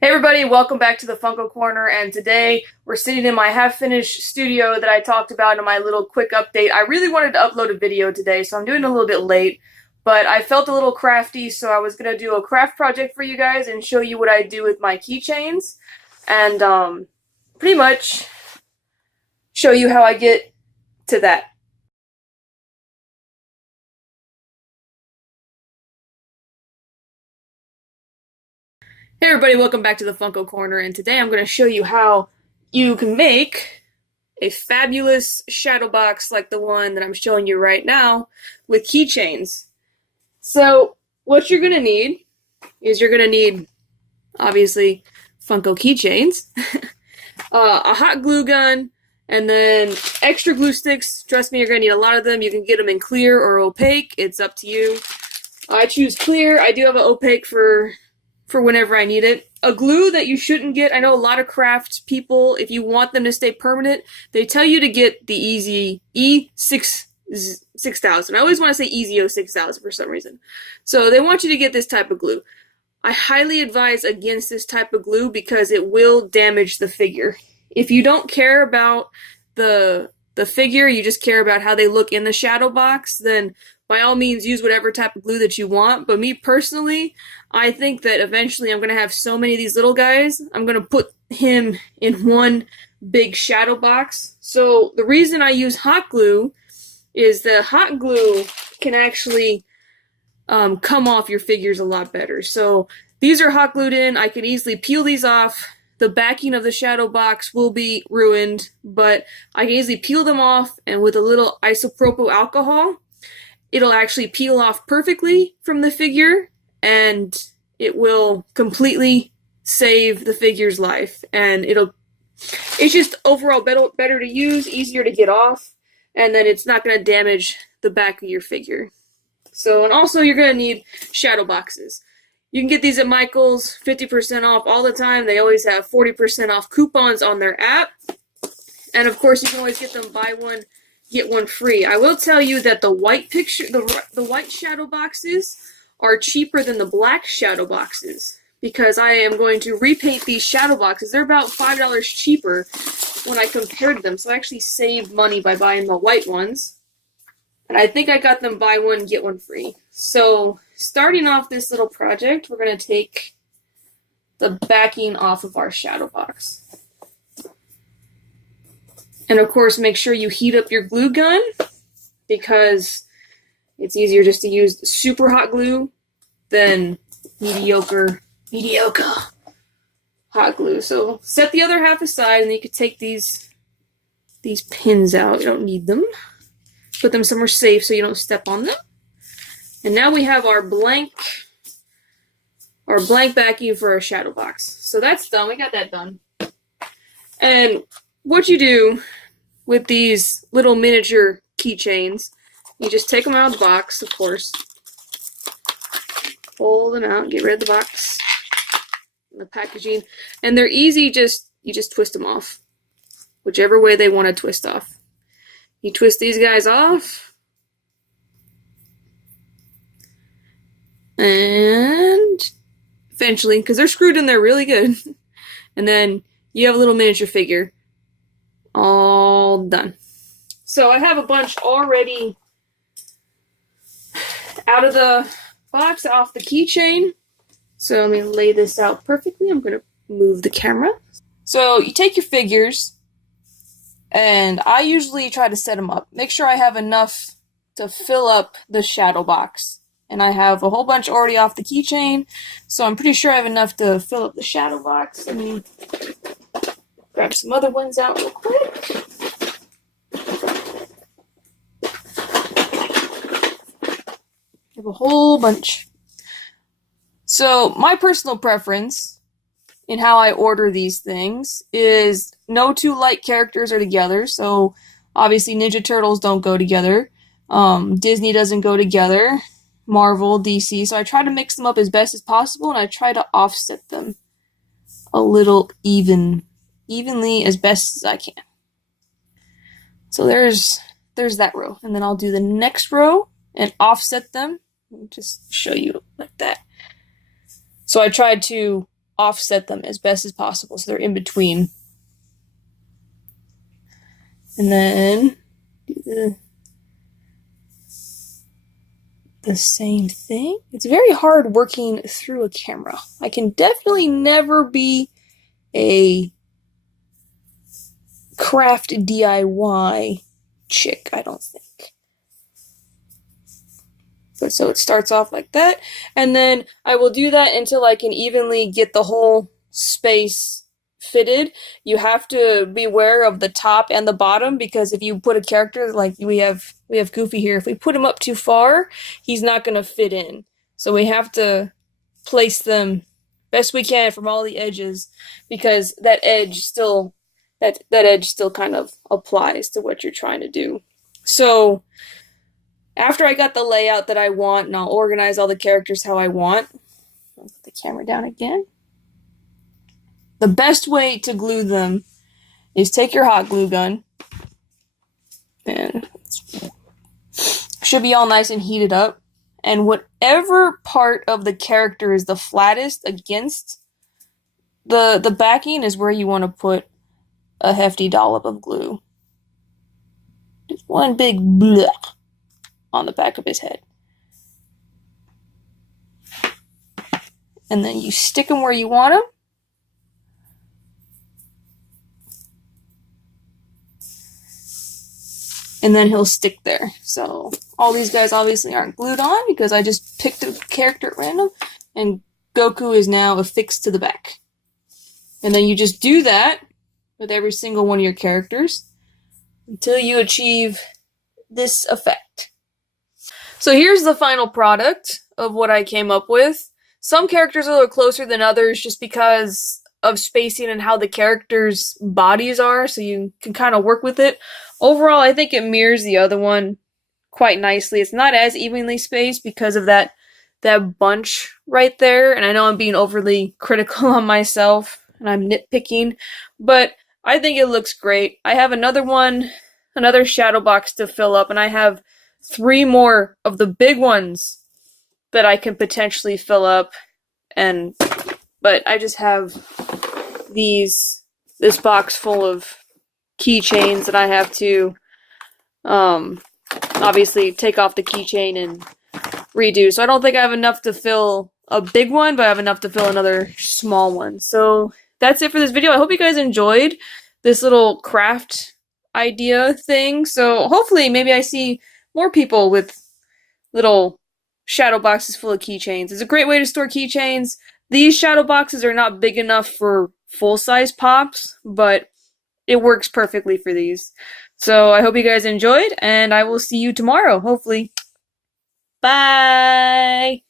Hey everybody, welcome back to the Funko Corner, and today we're sitting in my half-finished studio that I talked about in my little quick update. I really wanted to upload a video today, so I'm doing it a little bit late, but I felt a little crafty, so I was going to do a craft project for you guys and show you what I do with my keychains, and pretty much show you how I get to that. Hey everybody, welcome back to the Funko Corner, and today I'm going to show you how you can make a fabulous shadow box like the one that I'm showing you right now with keychains. So what you're going to need is obviously, Funko keychains, a hot glue gun, and then extra glue sticks. Trust me, you're going to need a lot of them. You can get them in clear or opaque. It's up to you. I choose clear. I do have an opaque for whenever I need it. A glue that you shouldn't get, I know a lot of craft people, if you want them to stay permanent, they tell you to get the Easy E6000. I always want to say Easy 6000 for some reason. So they want you to get this type of glue. I highly advise against this type of glue because it will damage the figure. If you don't care about the figure, you just care about how they look in the shadow box, then by all means use whatever type of glue that you want. But me personally, I think that eventually I'm going to have so many of these little guys, I'm going to put him in one big shadow box. So the reason I use hot glue is the hot glue can actually come off your figures a lot better. So these are hot glued in. I can easily peel these off. The backing of the shadow box will be ruined, but I can easily peel them off, and with a little isopropyl alcohol, it'll actually peel off perfectly from the figure, and it will completely save the figure's life. And it's just overall better to use, easier to get off, and then it's not going to damage the back of your figure. So, and also you're going to need shadow boxes. You can get these at Michael's, 50% off all the time. They always have 40% off coupons on their app. And of course, you can always get them buy one, get one free. I will tell you that the white shadow boxes are cheaper than the black shadow boxes because I am going to repaint these shadow boxes. They're about $5 cheaper when I compared them, so I actually saved money by buying the white ones. And I think I got them buy one, get one free. So starting off this little project, we're going to take the backing off of our shadow box. And of course, make sure you heat up your glue gun because it's easier just to use super hot glue than mediocre hot glue. So set the other half aside, and then you can take these pins out. You don't need them. Put them somewhere safe so you don't step on them. And now we have our blank backing for our shadow box. So that's done. We got that done. And what you do with these little miniature keychains, you just take them out of the box, of course. Pull them out, get rid of the box and the packaging. And they're easy, you just twist them off. Whichever way they want to twist off. You twist these guys off. And eventually, because they're screwed in there really good. And then you have a little miniature figure. All done. So I have a bunch already out of the box, off the keychain. So let me lay this out perfectly. I'm going to move the camera. So you take your figures, and I usually try to set them up. Make sure I have enough to fill up the shadow box. And I have a whole bunch already off the keychain, so I'm pretty sure I have enough to fill up the shadow box. Let me grab some other ones out real quick. I have a whole bunch. So my personal preference in how I order these things is no two light characters are together. So obviously Ninja Turtles don't go together. Disney doesn't go together. Marvel, DC. So I try to mix them up as best as possible, and I try to offset them a little evenly as best as I can. So there's that row, and then I'll do the next row and offset them. Let me just show you like that. So I tried to offset them as best as possible so they're in between. And then do the same thing. It's very hard working through a camera. I can definitely never be a craft DIY chick, I don't think. But so it starts off like that, and then I will do that until I can evenly get the whole space fitted. You have to beware of the top and the bottom, because if you put a character like we have Goofy here, if we put him up too far, he's not going to fit in. So we have to place them best we can from all the edges, because that edge still kind of applies to what you're trying to do. So after I got the layout that I want, and I'll organize all the characters how I want, I'll put the camera down again. The best way to glue them is take your hot glue gun, and it should be all nice and heated up, and whatever part of the character is the flattest against the backing is where you want to put a hefty dollop of glue. Just one big blech on the back of his head. And then you stick him where you want him. And then he'll stick there. So all these guys obviously aren't glued on because I just picked a character at random, and Goku is now affixed to the back. And then you just do that with every single one of your characters until you achieve this effect. So here's the final product of what I came up with. Some characters are a little closer than others just because of spacing and how the characters' bodies are, so you can kind of work with it. Overall, I think it mirrors the other one quite nicely. It's not as evenly spaced because of that bunch right there, and I know I'm being overly critical on myself, and I'm nitpicking, but I think it looks great. I have another shadow box to fill up, and I have 3 more of the big ones that I can potentially fill up, but I just have this box full of keychains that I have to obviously take off the keychain and redo. So I don't think I have enough to fill a big one, but I have enough to fill another small one. So that's it for this video. I hope you guys enjoyed this little craft idea thing. So hopefully maybe I see more people with little shadow boxes full of keychains. It's a great way to store keychains. These shadow boxes are not big enough for full-size pops, but it works perfectly for these. So I hope you guys enjoyed, and I will see you tomorrow, hopefully. Bye!